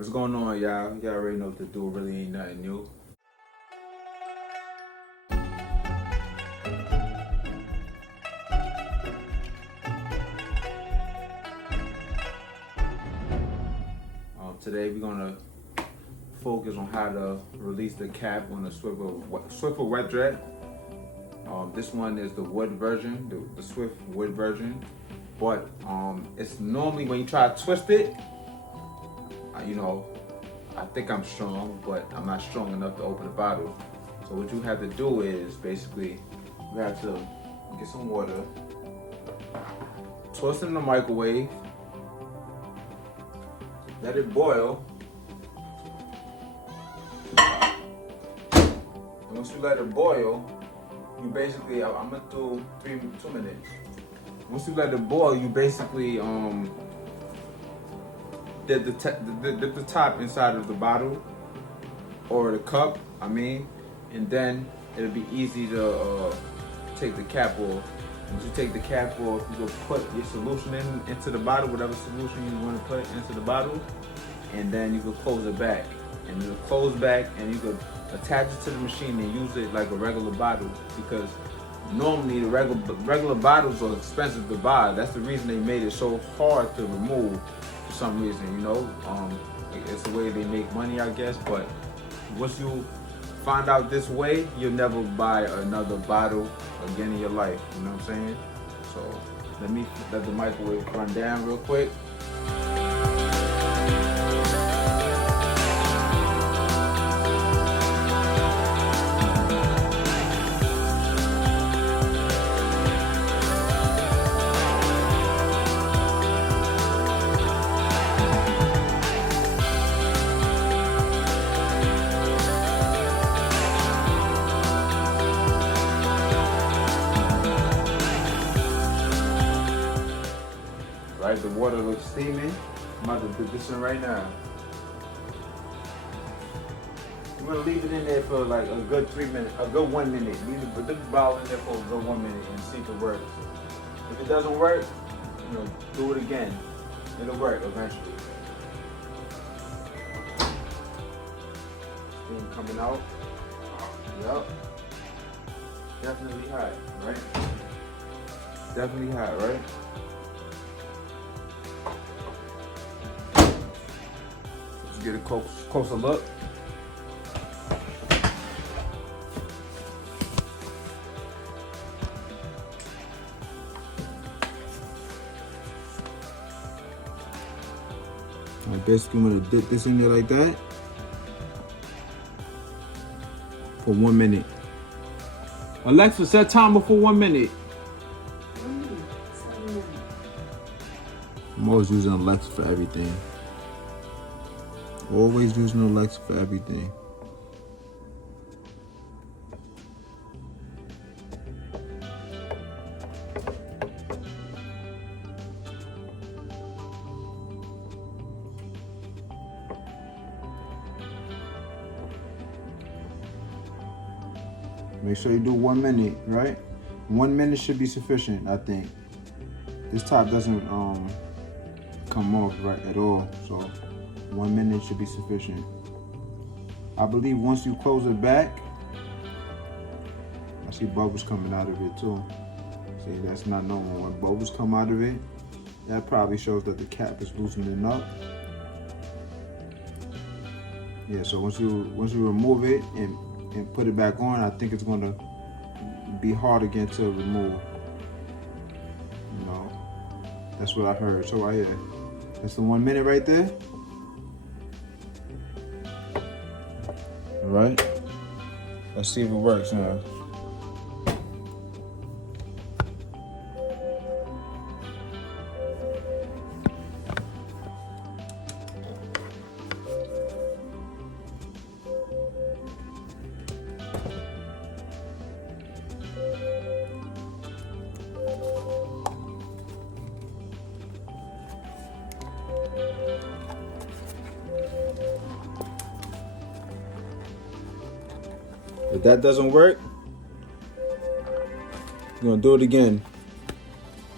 What's going on, y'all? Y'all already know what to do. Really ain't nothing new. Today we're gonna focus on how to release the cap on the Swiffer wet jet. This one is the wood version, the Swift wood version. But it's normally when you try to twist it, I think I'm strong, but I'm not strong enough to open the bottle. So what you have to do is basically you have to get some water, toss it in the microwave, let it boil. And once you let it boil, you basically, I'm gonna do 2 minutes. Once you let it boil, you basically dip the top inside of the bottle or the cup, and then it'll be easy to take the cap off. Once you take the cap off, you will put your solution into the bottle, whatever solution you want to put into the bottle, and then you can close it back. And it'll close back, and you can attach it to the machine and use it like a regular bottle, because normally the regular bottles are expensive to buy. That's the reason they made it so hard to remove for some reason, it's the way they make money, I guess. But once you find out this way, you'll never buy another bottle again in your life, you know what I'm saying? So let me let the microwave run down real quick. Right, the water looks steaming. I'm about to put this in right now. I'm gonna leave it in there for like a good 3 minutes, a good 1 minute. Put the bottle in there for a good 1 minute and see if it works. If it doesn't work, do it again. It'll work eventually. Steam coming out. Yup. Definitely hot, right? Definitely hot, right? Get a closer look. I basically want to dip this in there like that for 1 minute. Alexa, set timer for 1 minute. I'm always using Alexa for everything. Always using Alexa for everything. Make sure you do 1 minute, right? 1 minute should be sufficient, I think. This top doesn't come off right at all, so 1 minute should be sufficient. I believe once you close it back, I see bubbles coming out of it too. See, that's not normal. When bubbles come out of it, that probably shows that the cap is loosening up. Yeah, so once you remove it and put it back on, I think it's gonna be hard again to remove. That's what I heard. So right here, that's the 1 minute right there. All right, let's see if it works now. If that doesn't work, you're gonna do it again.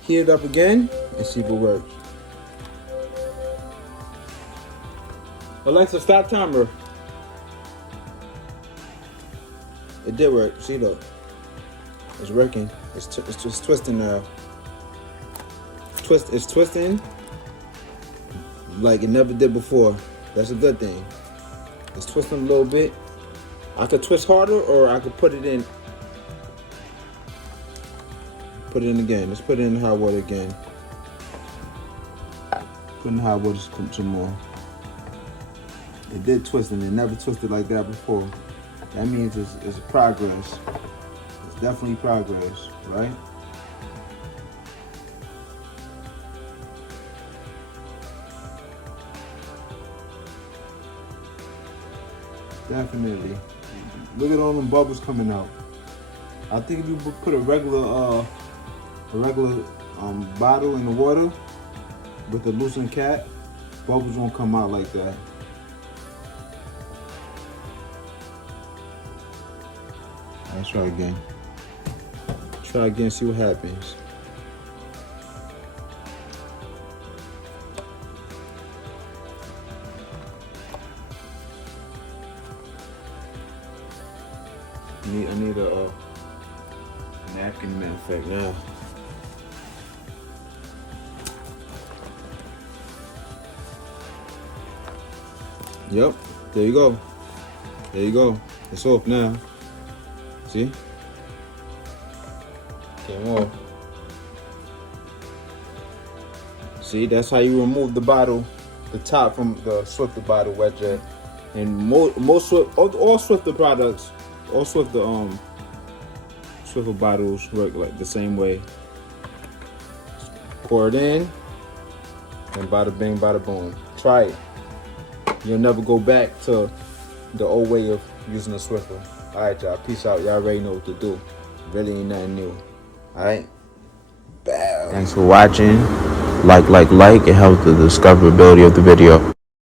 Heat it up again and see if it works. Alexa, stop timer. It did work. See though, it's working. It's just twisting now. It's twisting like it never did before. That's a good thing. It's twisting a little bit. I could twist harder, or I could put it in. Put it in again. Let's put it in hot water again. Put in hot water some more. It did twist, and it never twisted like that before. That means it's progress. It's definitely progress, right? Definitely. Look at all them bubbles coming out. I think if you put a regular bottle in the water with a loosened cap, bubbles won't come out like that. Let's try again. Try again, see what happens. I need a napkin, matter of fact, now. Yep, there you go. There you go. It's off now. See? Came off. See, that's how you remove the bottle, the top from the Swiffer bottle wet jet. And most Swift, all Swiffer products, all Swiffer bottles work like the same way. Pour it in, and bada bing, bada boom. Try it. You'll never go back to the old way of using a Swiffer. All right, y'all. Peace out. Y'all already know what to do. Really ain't nothing new. All right. Bam. Thanks for watching. Like. It helps the discoverability of the video.